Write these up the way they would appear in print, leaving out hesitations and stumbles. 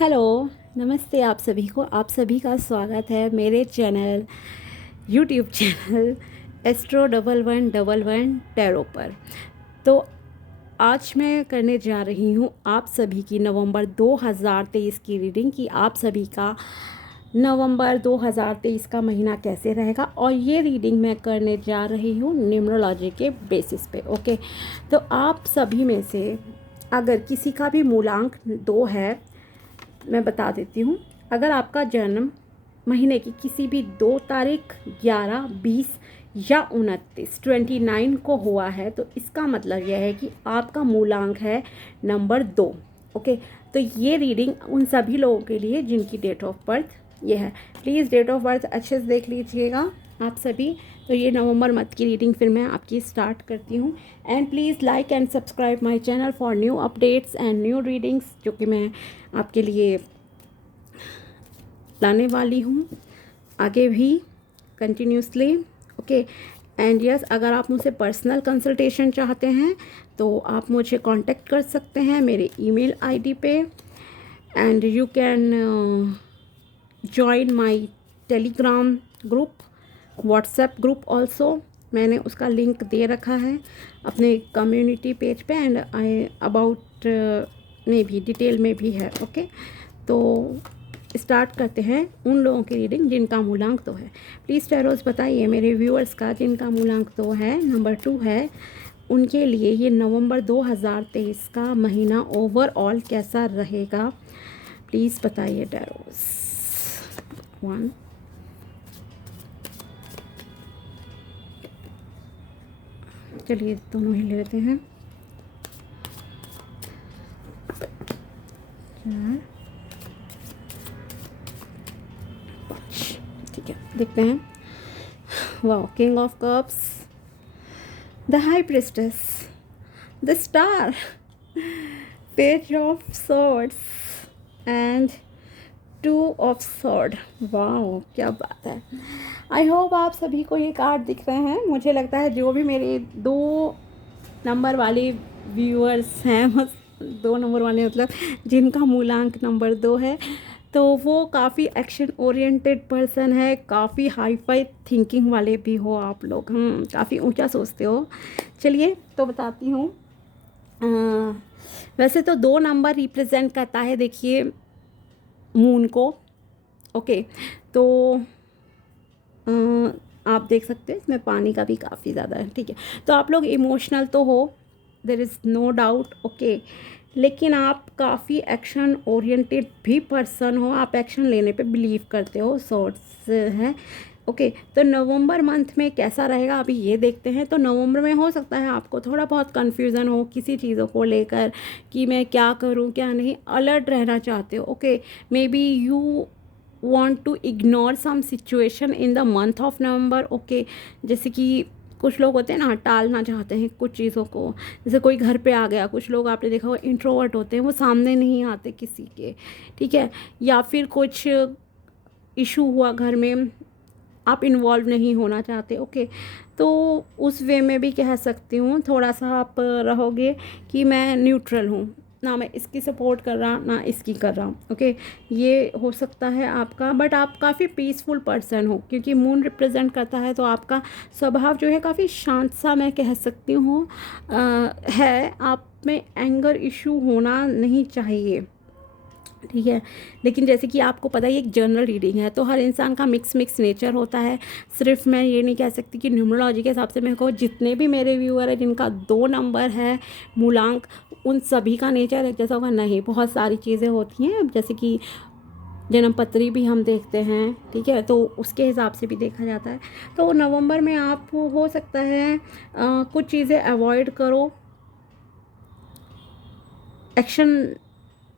Hello, नमस्ते आप सभी को। आप सभी का स्वागत है मेरे channel YouTube channel Astro1111 tarot पर। तो आज मैं करने जा रही हूँ आप सभी की नवंबर 2023 की रीडिंग कि आप सभी का नवंबर 2023 का महीना कैसे रहेगा। और ये रीडिंग मैं करने जा रही हूँ न्यूमरोलॉजी के बेसिस पे। ओके, तो आप सभी में से अगर किसी का भी मूलांक 2 है, मैं बता देती हूँ। अगर आपका जन्म महीने की किसी भी 2 तारीख, 11, 20 या 29 को हुआ है तो इसका मतलब यह है कि आपका मूलांक है नंबर 2। ओके, तो ये रीडिंग उन सभी लोगों के लिए जिनकी डेट ऑफ बर्थ ये है। प्लीज़ डेट ऑफ बर्थ अच्छे से देख लीजिएगा आप सभी। तो ये नवंबर मंथ की रीडिंग फिर मैं आपकी स्टार्ट करती हूँ। And please like and subscribe my channel for new updates and new readings जो कि मैं आपके लिए लाने वाली हूँ आगे भी कंटिन्यूसली। ओके, एंड यस, अगर आप मुझसे पर्सनल कंसल्टेशन चाहते हैं तो आप मुझे कांटेक्ट कर सकते हैं मेरे ईमेल आईडी पे। And you can join my Telegram group, WhatsApp group also. मैंने उसका लिंक दे रखा है अपने कम्युनिटी पेज पे। एंड आई अबाउट में भी डिटेल में भी है। ओके, तो स्टार्ट करते हैं उन लोगों की रीडिंग जिनका मूलांक 2 है। प्लीज़ टैरोस बताइए मेरे व्यूअर्स का जिनका मूलांक 2 है, नंबर 2 है, उनके लिए ये नवंबर 2023 का महीना ओवरऑल कैसा रहेगा। प्लीज़ बताइए टैरोस। 1, चलिए दोनों ही ले लेते हैं। 4, 5, ठीक है, देखते हैं। Wow, king of cups, the high priestess, the star, page of swords and 2 of sword. Wow, क्या बात है। आई होप आप सभी को ये कार्ड दिख रहे हैं। मुझे लगता है जो भी मेरे 2 नंबर वाले व्यूअर्स हैं, बस 2 नंबर वाले मतलब जिनका मूलांक नंबर 2 है, तो वो काफ़ी एक्शन ओरिएंटेड पर्सन है, काफ़ी हाई फाई थिंकिंग वाले भी हो आप लोग। काफ़ी ऊंचा सोचते हो। चलिए तो बताती हूँ। वैसे तो 2 नंबर रिप्रेजेंट करता है, देखिए, मून को। ओके, तो आप देख सकते हैं इसमें पानी का भी काफ़ी ज़्यादा है। ठीक है, तो आप लोग इमोशनल तो हो, there is no doubt. Okay, लेकिन आप काफ़ी एक्शन ओरिएंटेड भी पर्सन हो, आप एक्शन लेने पे बिलीव करते हो, सॉर्ट्स है। ओके, तो नवंबर मंथ में कैसा रहेगा अभी ये देखते हैं। तो नवंबर में हो सकता है आपको थोड़ा बहुत कन्फ्यूज़न हो किसी चीज़ों को लेकर कि मैं क्या करूं क्या नहीं, अलर्ट रहना चाहते हो। Okay, may be you want to ignore some situation in the month of November। Okay, जैसे कि कुछ लोग होते हैं ना, टालना चाहते हैं कुछ चीज़ों को। जैसे कोई घर पे आ गया, कुछ लोग आपने देखा होगा इंट्रोवर्ट होते हैं, वो सामने नहीं आते किसी के। ठीक है, या फिर कुछ इशू हुआ घर में, आप इन्वॉल्व नहीं होना चाहते। ओके, तो उस वे में भी कह सकती हूँ थोड़ा सा आप रहोगे कि मैं न्यूट्रल हूँ, ना मैं इसकी सपोर्ट कर रहा ना इसकी कर रहा हूँ। ओके, ये हो सकता है आपका। बट आप काफ़ी पीसफुल पर्सन हो क्योंकि मून रिप्रेजेंट करता है, तो आपका स्वभाव जो है काफ़ी शांत सा मैं कह सकती हूँ है। आप में एंगर इशू होना नहीं चाहिए। ठीक है, लेकिन जैसे कि आपको पता है एक जनरल रीडिंग है, तो हर इंसान का मिक्स नेचर होता है। सिर्फ मैं ये नहीं कह सकती कि न्यूमरोलॉजी के हिसाब से मैं कहूँ, जितने भी मेरे व्यूअर हैं जिनका 2 नंबर है मूलांक, उन सभी का नेचर एक जैसा होगा नहीं। बहुत सारी चीज़ें होती हैं, जैसे कि जन्म पत्री भी हम देखते हैं। ठीक है, तो उसके हिसाब से भी देखा जाता है। तो नवंबर में आप हो सकता है कुछ चीज़ें अवॉइड करो, एक्शन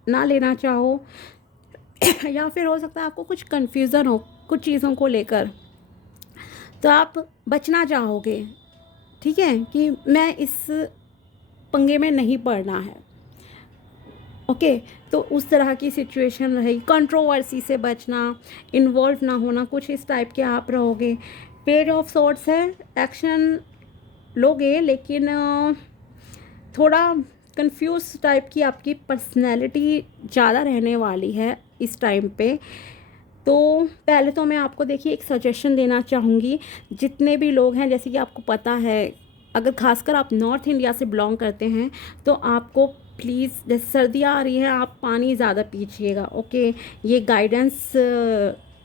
ना लेना चाहो या फिर हो सकता है आपको कुछ कन्फ्यूज़न हो कुछ चीज़ों को लेकर, तो आप बचना चाहोगे। ठीक है, कि मैं इस पंगे में नहीं पड़ना है। ओके, तो उस तरह की सिचुएशन रहेगी। कंट्रोवर्सी से बचना, इन्वॉल्व ना होना, कुछ इस टाइप के आप रहोगे। पेज ऑफ सॉर्ड्स है, एक्शन लोगे लेकिन थोड़ा कंफ्यूज टाइप की आपकी पर्सनैलिटी ज़्यादा रहने वाली है इस टाइम पे। तो पहले तो मैं आपको देखिए एक सजेशन देना चाहूँगी, जितने भी लोग हैं, जैसे कि आपको पता है, अगर खासकर आप नॉर्थ इंडिया से बिलोंग करते हैं तो आपको प्लीज़, जैसे सर्दियाँ आ रही हैं, आप पानी ज़्यादा पीजिएगा। ओके, ये गाइडेंस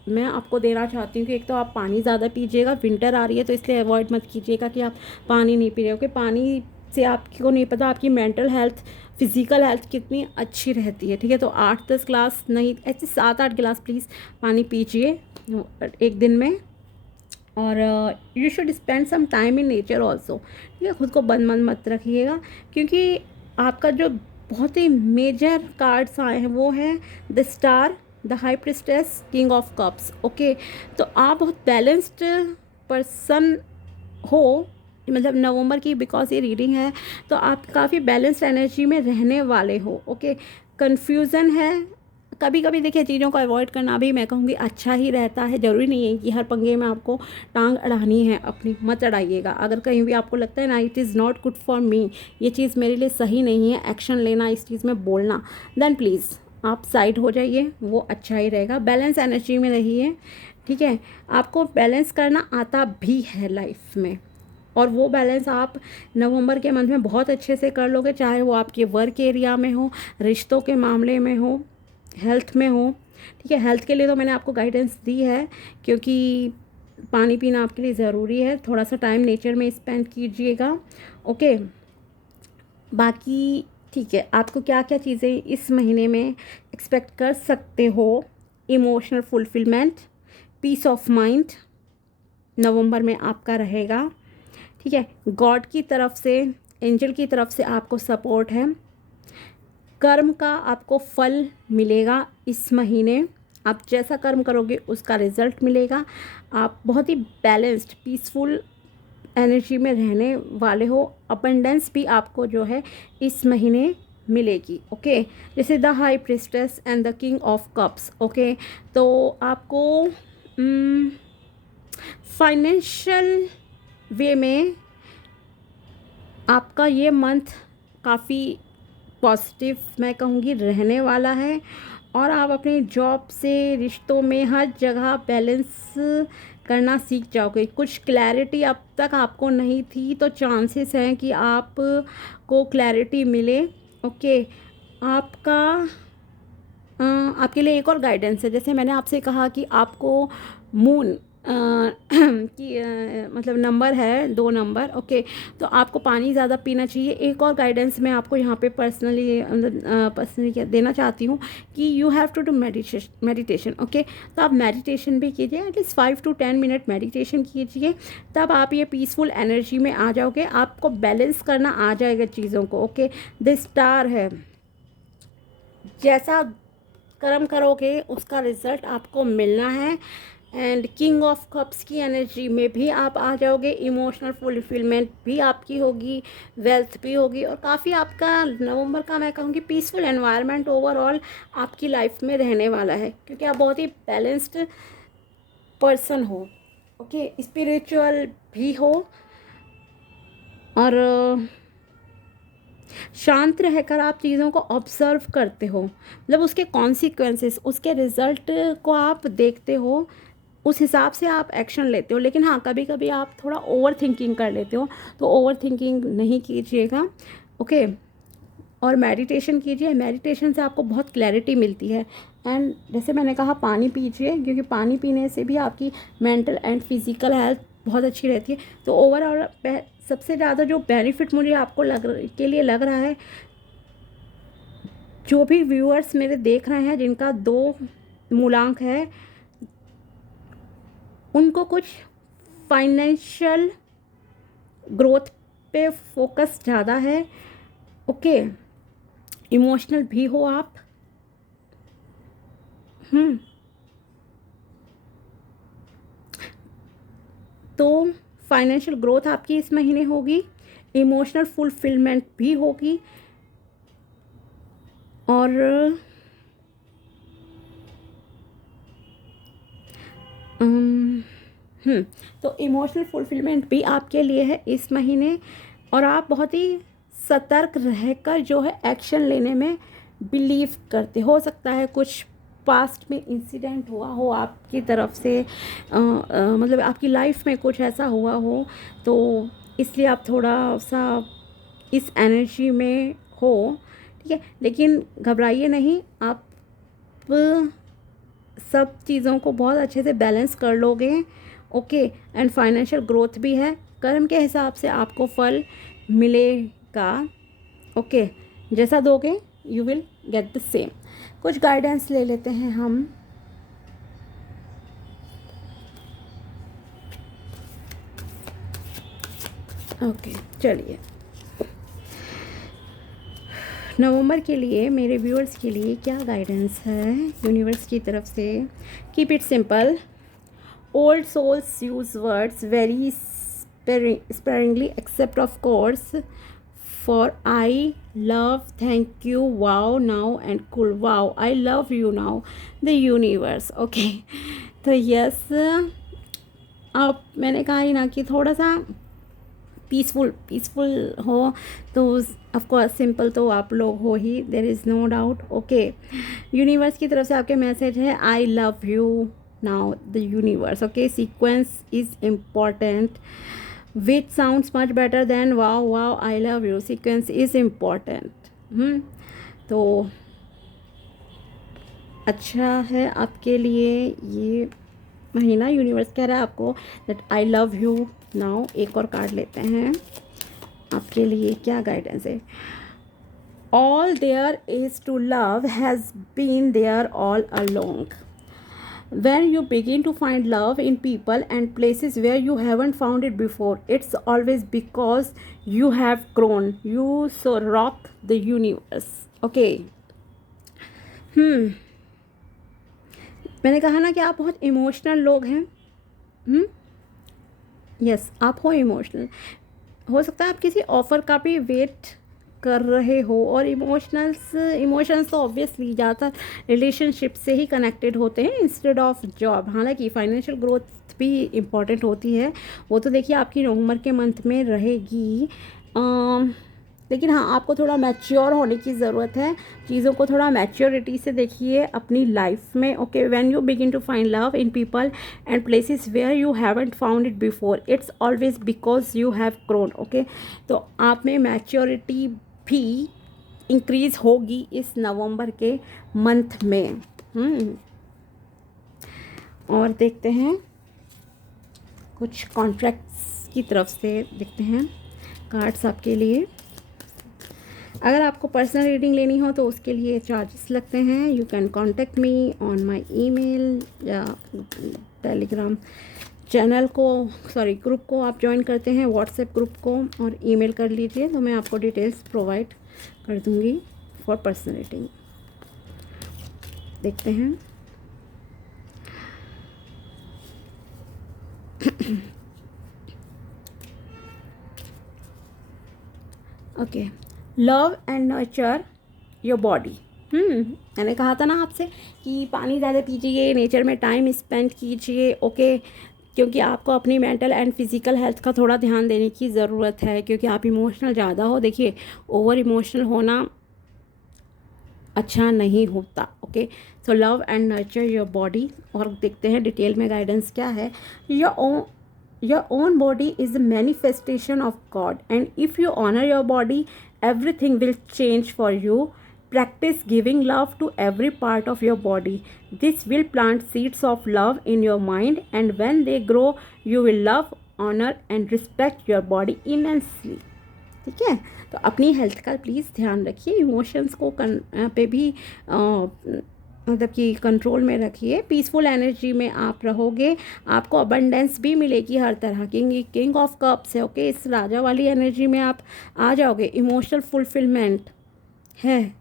मैं आपको देना चाहती हूँ कि एक तो आप पानी ज़्यादा पीजिएगा, विंटर आ रही है तो इसलिए अवॉइड मत कीजिएगा कि आप पानी नहीं पी रहे हो, कि पानी से आपको नहीं पता आपकी मेंटल हेल्थ, फिज़िकल हेल्थ कितनी अच्छी रहती है। ठीक है, तो 8-10 गिलास नहीं, ऐसे 7-8 गिलास प्लीज़ पानी पीजिए एक दिन में। और you should spend some time in nature also. ठीक है, खुद को बंद मन मत रखिएगा, क्योंकि आपका जो बहुत ही मेजर कार्ड्स आए हैं वो है the star, the high priestess, king of cups. Okay, तो आप बहुत बैलेंस्ड पर्सन हो, मतलब नवंबर की बिकॉज ये रीडिंग है तो आप काफ़ी बैलेंस्ड एनर्जी में रहने वाले हो। ओके, कन्फ्यूज़न है, कभी कभी देखिए चीज़ों को अवॉइड करना भी मैं कहूँगी अच्छा ही रहता है। ज़रूरी नहीं है कि हर पंगे में आपको टांग अड़ानी है अपनी, मत अड़ाइएगा। अगर कहीं भी आपको लगता है ना it is not good for me, ये चीज़ मेरे लिए सही नहीं है, एक्शन लेना, इस चीज़ में बोलना, देन प्लीज़ आप साइड हो जाइए, वो अच्छा ही रहेगा। बैलेंस एनर्जी में रहिए। ठीक है, आपको बैलेंस करना आता भी है लाइफ में, और वो बैलेंस आप नवंबर के मंथ में बहुत अच्छे से कर लोगे, चाहे वो आपके वर्क एरिया में हो, रिश्तों के मामले में हो, हेल्थ में हो। ठीक है, हेल्थ के लिए तो मैंने आपको गाइडेंस दी है, क्योंकि पानी पीना आपके लिए ज़रूरी है, थोड़ा सा टाइम नेचर में स्पेंड कीजिएगा। ओके, बाकी ठीक है, आपको क्या क्या चीज़ें इस महीने में एक्सपेक्ट कर सकते हो? Emotional fulfilment, peace of mind नवंबर में आपका रहेगा। ठीक है, गॉड की तरफ से, एंजल की तरफ से आपको सपोर्ट है। कर्म का आपको फल मिलेगा इस महीने, आप जैसा कर्म करोगे उसका रिजल्ट मिलेगा। आप बहुत ही बैलेंस्ड पीसफुल एनर्जी में रहने वाले हो। अबंडेंस भी आपको जो है इस महीने मिलेगी। ओके, जैसे the high priestess and the king of cups. Okay, तो आपको फाइनेंशियल वे में आपका ये मंथ काफ़ी पॉजिटिव मैं कहूँगी रहने वाला है, और आप अपनी जॉब से, रिश्तों में, हर जगह बैलेंस करना सीख जाओगे। कुछ क्लैरिटी अब तक आपको नहीं थी तो चांसेस हैं कि आप को क्लैरिटी मिले। ओके, आपका आपके लिए एक और गाइडेंस है, जैसे मैंने आपसे कहा कि आपको मून की मतलब नंबर है 2 नंबर। ओके, तो आपको पानी ज़्यादा पीना चाहिए। एक और गाइडेंस मैं आपको यहाँ पे पर्सनली क्या देना चाहती हूँ कि you have to do meditation. Okay, तो आप मेडिटेशन भी कीजिए, एटलीस्ट 5 to 10 मिनट मेडिटेशन कीजिए, तब आप ये पीसफुल एनर्जी में आ जाओगे, आपको बैलेंस करना आ जाएगा चीज़ों को। ओके, द स्टार है, जैसा कर्म करोगे उसका रिजल्ट आपको मिलना है। एंड किंग ऑफ कप्स की एनर्जी में भी आप आ जाओगे, इमोशनल फुलफिलमेंट भी आपकी होगी, वेल्थ भी होगी, और काफ़ी आपका नवंबर का मैं कहूँगी पीसफुल एनवायरनमेंट ओवरऑल आपकी लाइफ में रहने वाला है, क्योंकि आप बहुत ही बैलेंस्ड पर्सन हो। ओके, स्पिरिचुअल भी हो, और शांत रहकर आप चीज़ों को ऑब्जर्व करते हो, मतलब उसके कॉन्सिक्वेंसेस, उसके रिजल्ट को आप देखते हो, उस हिसाब से आप एक्शन लेते हो। लेकिन हाँ, कभी कभी आप थोड़ा ओवर थिंकिंग कर लेते हो, तो ओवर थिंकिंग नहीं कीजिएगा। ओके, और मेडिटेशन कीजिए, मेडिटेशन से आपको बहुत क्लैरिटी मिलती है। एंड जैसे मैंने कहा पानी पीजिए, क्योंकि पानी पीने से भी आपकी मेंटल एंड फिज़िकल हेल्थ बहुत अच्छी रहती है। तो ओवरऑल सबसे ज़्यादा जो बेनिफिट मुझे आपको के लिए लग रहा है, जो भी व्यूअर्स मेरे देख रहे हैं जिनका 2 मूलांक है, उनको कुछ फाइनेंशियल ग्रोथ पे फोकस ज़्यादा है। ओके, इमोशनल भी हो आप। तो फाइनेंशियल ग्रोथ आपकी इस महीने होगी, इमोशनल फुलफिलमेंट भी होगी, और तो इमोशनल फुलफिलमेंट भी आपके लिए है इस महीने, और आप बहुत ही सतर्क रहकर जो है एक्शन लेने में बिलीव करते। हो सकता है कुछ पास्ट में इंसिडेंट हुआ हो आपकी तरफ से, मतलब आपकी लाइफ में कुछ ऐसा हुआ हो, तो इसलिए आप थोड़ा सा इस एनर्जी में हो, ठीक है। लेकिन घबराइए नहीं, आप सब चीज़ों को बहुत अच्छे से बैलेंस कर लोगे, ओके। एंड फाइनेंशियल ग्रोथ भी है, कर्म के हिसाब से आपको फल मिलेगा, ओके। जैसा दोगे you will get the same. कुछ गाइडेंस ले लेते हैं हम। ओके चलिए, नवंबर के लिए मेरे व्यूअर्स के लिए क्या गाइडेंस है यूनिवर्स की तरफ से। Keep it simple, old souls use words very sparingly except of course for I love, thank you, wow, now and cool, wow, I love you now, the universe, okay। तो yes, आप मैंने कहा ही ना कि थोड़ा सा पीसफुल हो, तो ऑफ कोर्स सिंपल तो आप लोग हो ही, there is no doubt, okay. Universe की तरफ से आपके मैसेज है I love you now the universe, okay. Sequence is important which sounds much better than wow wow I love you। sequence is important। तो अच्छा है आपके लिए ये महीना। यूनिवर्स कह रहा है आपको that I love you now. एक और कार्ड लेते हैं, आपके लिए क्या गाइडेंस है। All there is to love has been there all along. When you begin to find love in people and places where you haven't found it before, it's always because you have grown. You so rock the universe. Okay. मैंने कहा ना कि आप बहुत emotional लोग हैं। Yes, आप हो इमोशनल। हो सकता है आप किसी ऑफ़र का भी वेट कर रहे हो, और इमोशंस तो ऑब्वियसली ज़्यादातर रिलेशनशिप से ही कनेक्टेड होते हैं इंस्टेड ऑफ जॉब। हालांकि फाइनेंशियल ग्रोथ भी इम्पॉर्टेंट होती है, वो तो देखिए आपकी नवंबर के मंथ में रहेगी। लेकिन हाँ, आपको थोड़ा मैच्योर होने की ज़रूरत है, चीज़ों को थोड़ा मैच्योरिटी से देखिए अपनी लाइफ में, okay. When you begin to find love in people and places where you haven't found it before, it's always because you have grown, okay. तो आप में मैच्योरिटी भी इंक्रीज़ होगी इस नवंबर के मंथ में। और देखते हैं कुछ कॉन्ट्रैक्ट्स की तरफ से, देखते हैं कार्ड्स आपके लिए। अगर आपको पर्सनल रीडिंग लेनी हो तो उसके लिए चार्जेस लगते हैं। You can contact me on my email या टेलीग्राम चैनल को, सॉरी ग्रुप को आप ज्वाइन करते हैं, व्हाट्सएप ग्रुप को, और ईमेल कर लीजिए तो मैं आपको डिटेल्स प्रोवाइड कर दूंगी फॉर पर्सनल रीडिंग। देखते हैं okay, love and nurture your body. मैंने कहा था ना आपसे कि पानी ज़्यादा पीजिए, नेचर में टाइम स्पेंड कीजिए, ओके। क्योंकि आपको अपनी मेंटल एंड फिज़िकल हेल्थ का थोड़ा ध्यान देने की ज़रूरत है, क्योंकि आप इमोशनल ज़्यादा हो। देखिए, ओवर इमोशनल होना अच्छा नहीं होता, okay. So love and nurture your body. और देखते हैं डिटेल में गाइडेंस क्या है। Your own body is a manifestation of God, and if you honor your body, everything will change for you. Practice giving love to every part of your body. This will plant seeds of love in your mind, and when they grow, you will love, honor, and respect your body immensely. ठीक है, तो अपनी health का please ध्यान रखिए, emotions को पे भी मतलब कि कंट्रोल में रखिए। पीसफुल एनर्जी में आप रहोगे, आपको अबंडेंस भी मिलेगी हर तरह की। किंग ऑफ कप्स है, ओके। इस राजा वाली एनर्जी में आप आ जाओगे, इमोशनल फुलफिलमेंट है,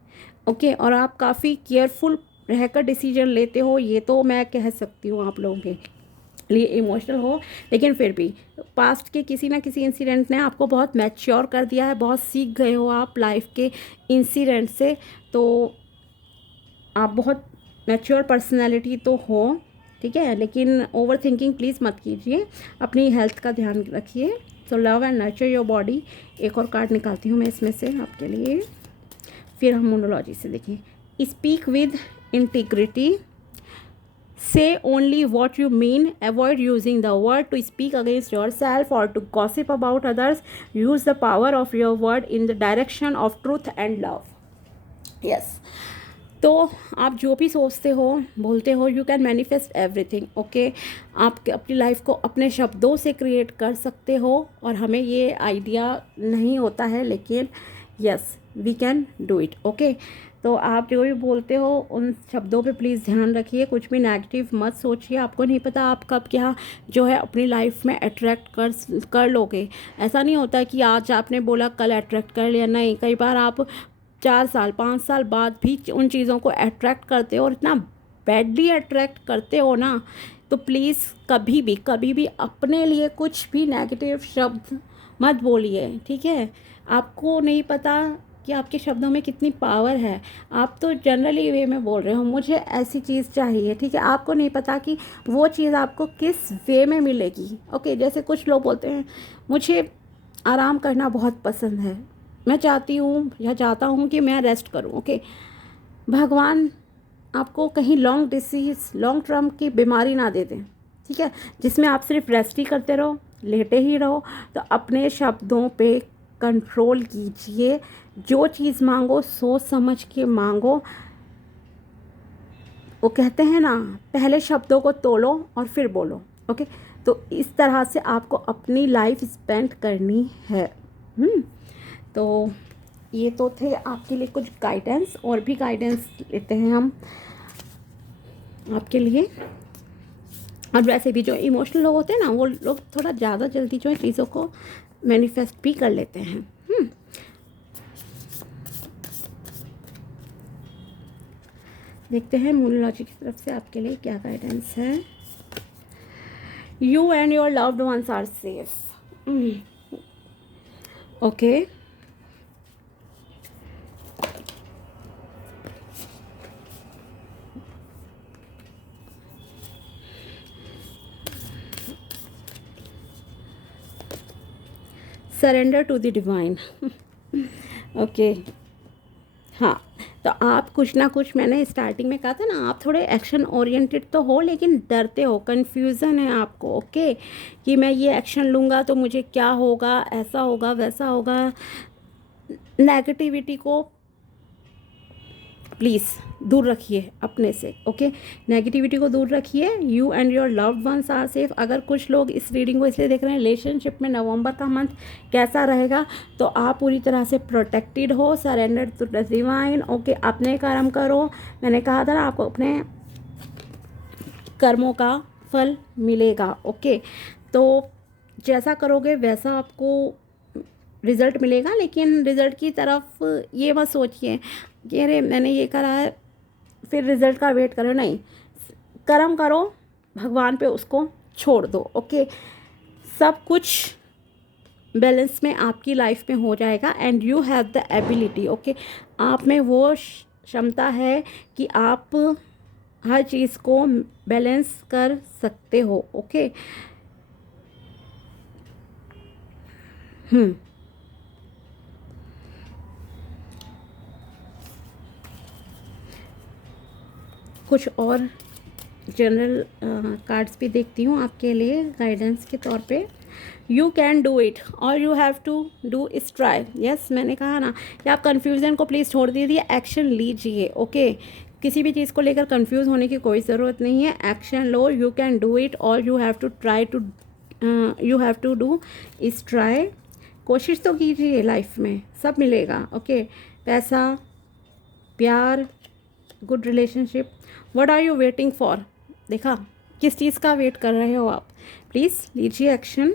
ओके। और आप काफ़ी केयरफुल रहकर डिसीजन लेते हो, ये तो मैं कह सकती हूँ आप लोगों के लिए इमोशनल हो, लेकिन फिर भी पास्ट के किसी ना किसी इंसिडेंट ने आपको बहुत मैच्योर कर दिया है, बहुत सीख गए हो आप लाइफ के इंसिडेंट से। तो आप बहुत मैच्योर पर्सनालिटी तो हो, ठीक है। लेकिन ओवर थिंकिंग प्लीज़ मत कीजिए, अपनी हेल्थ का ध्यान रखिए, so love and nurture your body. एक और कार्ड निकालती हूँ मैं इसमें से आपके लिए, फिर हम मोनोलॉजी से देखें। Speak with integrity, say only what you mean, avoid using the word to speak against yourself or to gossip about others. Use the power of your word in the direction of truth and love. Yes. तो आप जो भी सोचते हो बोलते हो, you can manifest everything. Okay, आप अपनी लाइफ को अपने शब्दों से क्रिएट कर सकते हो, और हमें ये आइडिया नहीं होता है, लेकिन yes we can do it. Okay, तो आप जो भी बोलते हो उन शब्दों पे प्लीज़ ध्यान रखिए, कुछ भी नेगेटिव मत सोचिए। आपको नहीं पता आप कब क्या जो है अपनी लाइफ में अट्रैक्ट कर लोगे। ऐसा नहीं होता कि आज आपने बोला कल अट्रैक्ट कर लिया, नहीं, कई बार आप 4 साल 5 साल बाद भी उन चीज़ों को अट्रैक्ट करते हो, और इतना बैडली अट्रैक्ट करते हो ना। तो प्लीज़ कभी भी अपने लिए कुछ भी नेगेटिव शब्द मत बोलिए, ठीक है। आपको नहीं पता कि आपके शब्दों में कितनी पावर है। आप तो जनरली वे में बोल रहे हो मुझे ऐसी चीज़ चाहिए, ठीक है। आपको नहीं पता कि वो चीज़ आपको किस वे में मिलेगी। ओके, जैसे कुछ लोग बोलते हैं मुझे आराम करना बहुत पसंद है, मैं चाहती हूँ या चाहता हूँ कि मैं रेस्ट करूँ। ओके, भगवान आपको कहीं लॉन्ग डिसीज लॉन्ग टर्म की बीमारी ना दे दें, ठीक है, जिसमें आप सिर्फ रेस्ट ही करते रहो, लेटे ही रहो। तो अपने शब्दों पे कंट्रोल कीजिए, जो चीज़ मांगो सोच समझ के मांगो। वो कहते हैं ना, पहले शब्दों को तोलो और फिर बोलो। ओके, तो इस तरह से आपको अपनी लाइफ स्पेंड करनी है। तो ये तो थे आपके लिए कुछ गाइडेंस, और भी गाइडेंस लेते हैं हम आपके लिए। और वैसे भी जो इमोशनल लोग होते हैं ना, वो लोग थोड़ा ज़्यादा जल्दी जो है चीज़ों को मैनिफेस्ट भी कर लेते हैं। देखते हैं मोनोलॉजी की तरफ से आपके लिए क्या गाइडेंस है। You and your loved ones are safe. Okay, surrender to the divine. Okay, हाँ, तो आप कुछ ना कुछ, मैंने स्टार्टिंग में कहा था ना, आप थोड़े एक्शन ओरिएंटेड तो हो, लेकिन डरते हो, कन्फ्यूज़न है आपको। ओके, कि मैं ये एक्शन लूँगा तो मुझे क्या होगा, ऐसा होगा वैसा होगा। नेगेटिविटी को प्लीज़ दूर रखिए अपने से। ओके, नेगेटिविटी को दूर रखिए। You and your loved ones are safe. अगर कुछ लोग इस रीडिंग को इसलिए देख रहे हैं रिलेशनशिप में नवंबर का मंथ कैसा रहेगा, तो आप पूरी तरह से प्रोटेक्टेड हो। Surrender to the divine. Okay, अपने कर्म करो। मैंने कहा था ना, आपको अपने कर्मों का फल मिलेगा। ओके, तो जैसा करोगे वैसा आपको रिज़ल्ट मिलेगा, लेकिन रिज़ल्ट की तरफ ये मत सोचिए कि अरे मैंने ये करा है फिर रिज़ल्ट का वेट करो, नहीं, कर्म करो, भगवान पे उसको छोड़ दो। ओके, सब कुछ बैलेंस में आपकी लाइफ में हो जाएगा। And you have the ability. Okay, आप में वो क्षमता है कि आप हर चीज़ को बैलेंस कर सकते हो। ओके, कुछ और जनरल कार्ड्स भी देखती हूँ आपके लिए गाइडेंस के तौर पे। यू कैन डू इट, और you have to do this try. Yes, मैंने कहा ना कि आप कन्फ्यूज़न को प्लीज़ छोड़ दीजिए, एक्शन लीजिए। ओके, किसी भी चीज़ को लेकर कंफ्यूज होने की कोई ज़रूरत नहीं है, एक्शन लो। यू कैन डू इट, और you have to try to you have to do this try. कोशिश तो कीजिए, लाइफ में सब मिलेगा। ओके, पैसा, प्यार, good relationship. What are you waiting for? देखा, किस चीज़ का वेट कर रहे हो आप? प्लीज़ लीजिए एक्शन।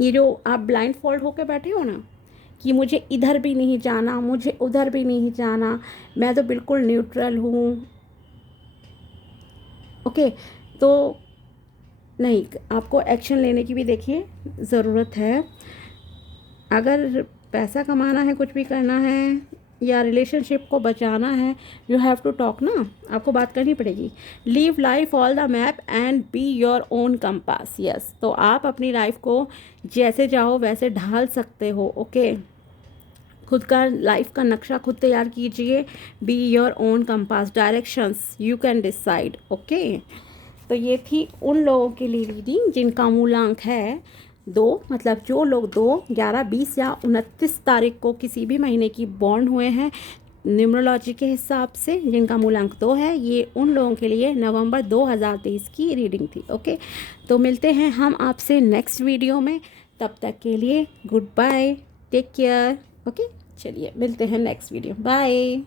ये जो आप ब्लाइंड फॉल्ट होकर बैठे हो ना, कि मुझे इधर भी नहीं जाना, मुझे उधर भी नहीं जाना, मैं तो बिल्कुल न्यूट्रल हूँ। ओके, तो नहीं, आपको एक्शन लेने की भी देखिए ज़रूरत है। अगर पैसा कमाना है, कुछ भी करना है, या रिलेशनशिप को बचाना है, यू हैव टू टॉक ना, आपको बात करनी पड़ेगी। Leave life all the map and be your own compass. Yes, तो आप अपनी लाइफ को जैसे चाहो वैसे ढाल सकते हो। ओके, खुद का लाइफ का नक्शा खुद तैयार कीजिए। Be your own compass, directions you can decide. Okay, तो ये थी उन लोगों के लिए रीडिंग जिनका मूलांक है 2, मतलब जो लोग 2, 11, 20 या 29 तारीख को किसी भी महीने की बॉर्न हुए हैं न्यूमरोलॉजी के हिसाब से, जिनका मूलांक 2 है, ये उन लोगों के लिए नवंबर 2023 की रीडिंग थी। ओके, तो मिलते हैं हम आपसे नेक्स्ट वीडियो में, तब तक के लिए goodbye, take care. Okay, चलिए मिलते हैं नेक्स्ट वीडियो, बाय।